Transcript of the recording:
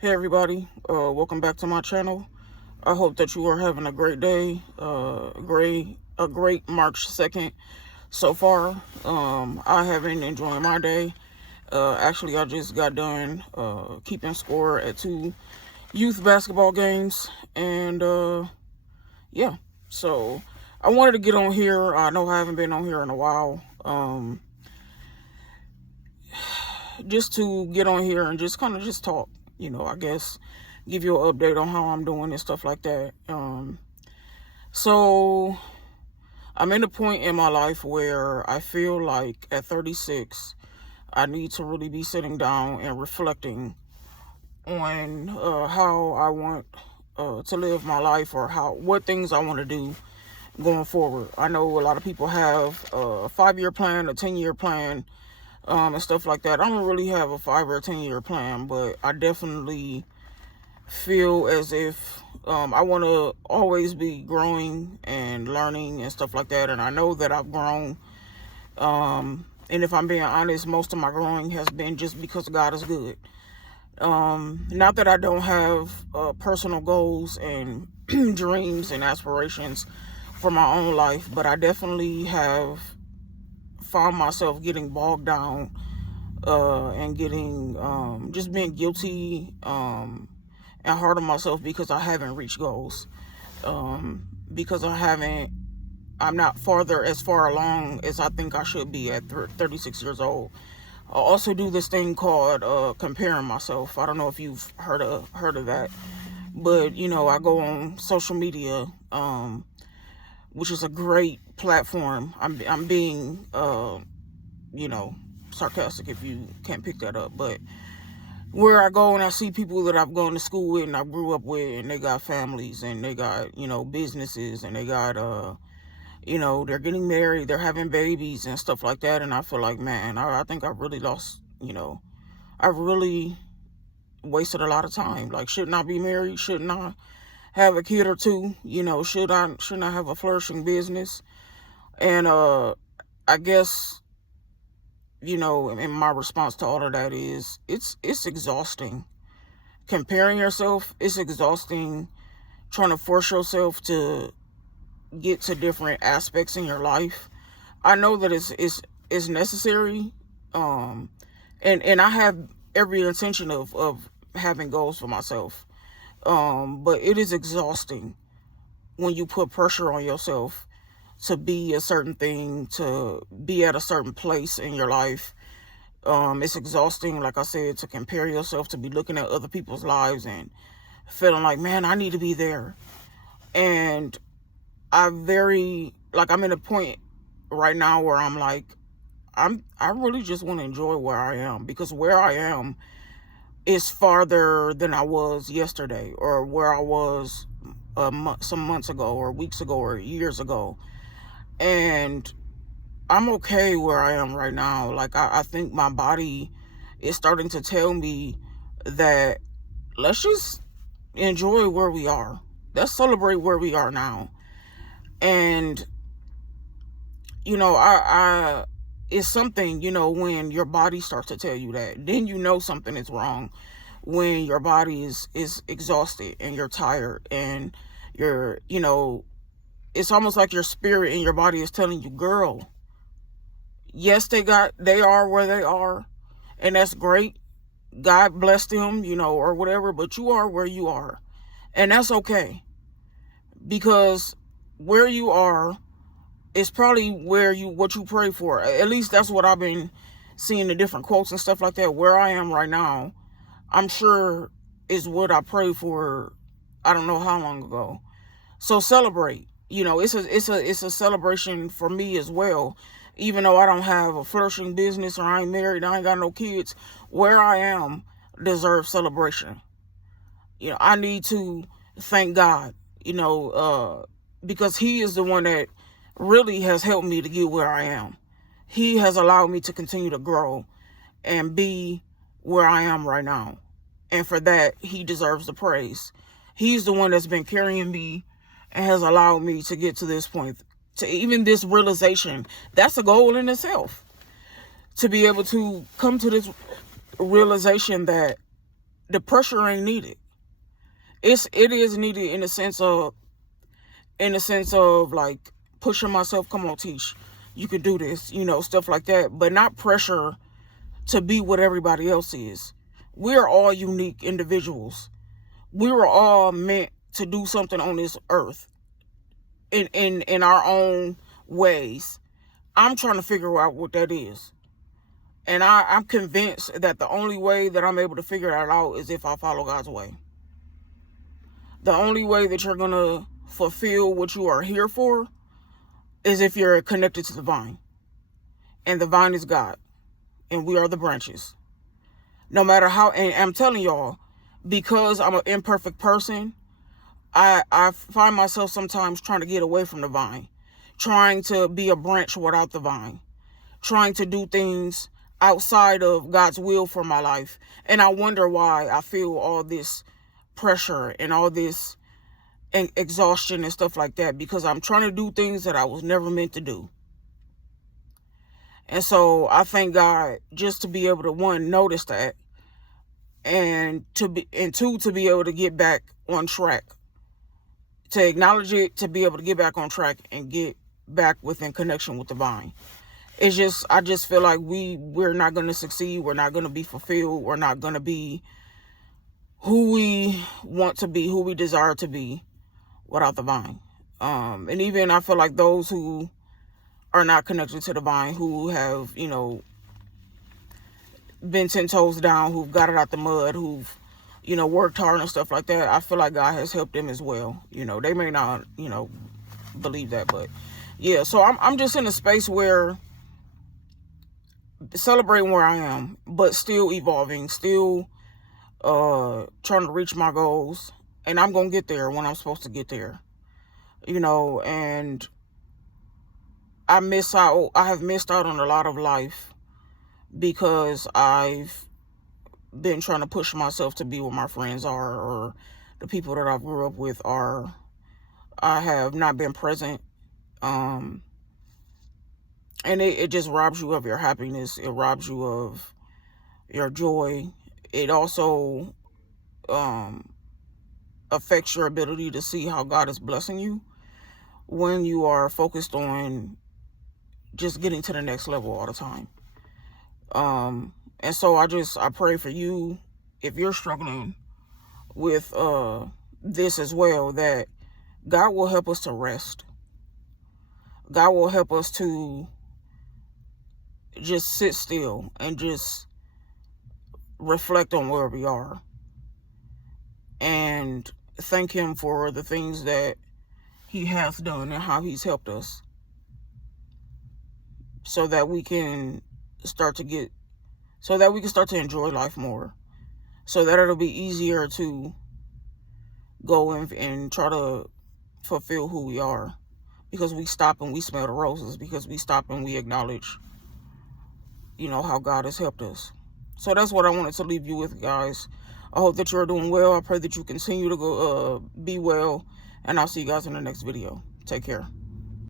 Hey everybody, welcome back to my channel. I hope that you are having a great day, a great March 2nd so far. I have been enjoying my day. Actually, I just got done keeping score at two youth basketball games, and yeah, so I wanted to get on here. I know I haven't been on here in a while, just to get on here and just kind of just talk, I guess give you an update on how I'm doing and stuff like that. So I'm in a point in my life where I feel like at 36, I need to really be sitting down and reflecting on how I want to live my life, or what things I want to do going forward. I know a lot of people have a 5-year plan, a 10-year plan, and stuff like that. I don't really have a 5 or 10-year plan, but I definitely feel as if I want to always be growing and learning and stuff like that. And I know that I've grown. And if I'm being honest, most of my growing has been just because God is good. Not that I don't have personal goals and dreams and aspirations for my own life, but I definitely have found myself getting bogged down and getting just being guilty and hard on myself because I haven't reached goals, because I'm not as far along as I think I should be at 36 years old. I also do this thing called comparing myself. I don't know if you've heard of that, but I go on social media, which is a great platform. I'm being sarcastic if you can't pick that up, but where I go and I see people that I've gone to school with and I grew up with, and they got families and they got businesses, and they got they're getting married, they're having babies and stuff like that. And I feel like, man, I think I've really lost, I've really wasted a lot of time. Like, shouldn't I be married? Shouldn't I have a kid or two? Shouldn't I have a flourishing business? And I guess, and my response to all of that is it's exhausting. Comparing yourself, it's exhausting. Trying to force yourself to get to different aspects in your life. I know that it's necessary, and I have every intention of having goals for myself. But it is exhausting when you put pressure on yourself to be a certain thing, to be at a certain place in your life. It's exhausting, like I said, to compare yourself, to be looking at other people's lives and feeling like, man, I need to be there. And I'm in a point right now where I'm like, I really just want to enjoy where I am, because where I am is farther than I was yesterday, or where I was some months ago, or weeks ago, or years ago. And I'm okay where I am right now. Like, I think my body is starting to tell me that let's just enjoy where we are. Let's celebrate where we are now. And I it's something, when your body starts to tell you that, then something is wrong. When your body is exhausted and you're tired, and it's almost like your spirit and your body is telling you, girl, yes, they are where they are, and that's great. God bless them, or whatever, but you are where you are. And that's okay, because where you are is probably what you pray for. At least that's what I've been seeing, the different quotes and stuff like that. Where I am right now, I'm sure is what I prayed for, I don't know how long ago. So celebrate. It's a celebration for me as well. Even though I don't have a flourishing business, or I ain't married, I ain't got no kids, where I am deserves celebration. I need to thank God, because He is the one that really has helped me to get where I am. He has allowed me to continue to grow and be where I am right now. And for that, He deserves the praise. He's the one that's been carrying me and has allowed me to get to this point, to even this realization. That's a goal in itself, to be able to come to this realization that the pressure ain't needed. It is needed in the sense of like pushing myself. Come on, Teach, you can do this, stuff like that. But not pressure to be what everybody else is. We are all unique individuals. We were all meant to do something on this earth in our own ways. I'm trying to figure out what that is. And I'm convinced that the only way that I'm able to figure that out is if I follow God's way. The only way that you're going to fulfill what you are here for is if you're connected to the vine. And the vine is God. And we are the branches. No matter how, and I'm telling y'all, because I'm an imperfect person, I find myself sometimes trying to get away from the vine. Trying to be a branch without the vine. Trying to do things outside of God's will for my life. And I wonder why I feel all this pressure and all this exhaustion and stuff like that, because I'm trying to do things that I was never meant to do. And so I thank God just to be able to, one, notice that, and two, to be able to get back on track, to acknowledge it, to be able to get back on track and get back within connection with the vine. It's just, I just feel like we're not going to succeed. We're not going to be fulfilled. We're not going to be who we want to be, who we desire to be without the vine. And even I feel like those who are not connected to the vine, who have, been 10 toes down, who've got it out the mud, who've, worked hard and stuff like that, I feel like God has helped them as well. They may not, believe that, but yeah. So I'm just in a space where celebrating where I am, but still evolving, still trying to reach my goals, and I'm gonna get there when I'm supposed to get there, and I have missed out on a lot of life because I've been trying to push myself to be what my friends are, or the people that I grew up with are. I have not been present, and it just robs you of your happiness. It robs you of your joy. It also affects your ability to see how God is blessing you when you are focused on just getting to the next level all the time. And so I pray for you, if you're struggling with this as well, that God will help us to rest. God will help us to just sit still and just reflect on where we are and thank Him for the things that He has done and how He's helped us, so that we can start to enjoy life more, so that it'll be easier to go and try to fulfill who we are, because we stop and we smell the roses, because we stop and we acknowledge, how God has helped us. So that's what I wanted to leave you with, guys. I hope that you're doing well. I pray that you continue to be well, and I'll see you guys in the next video. Take care.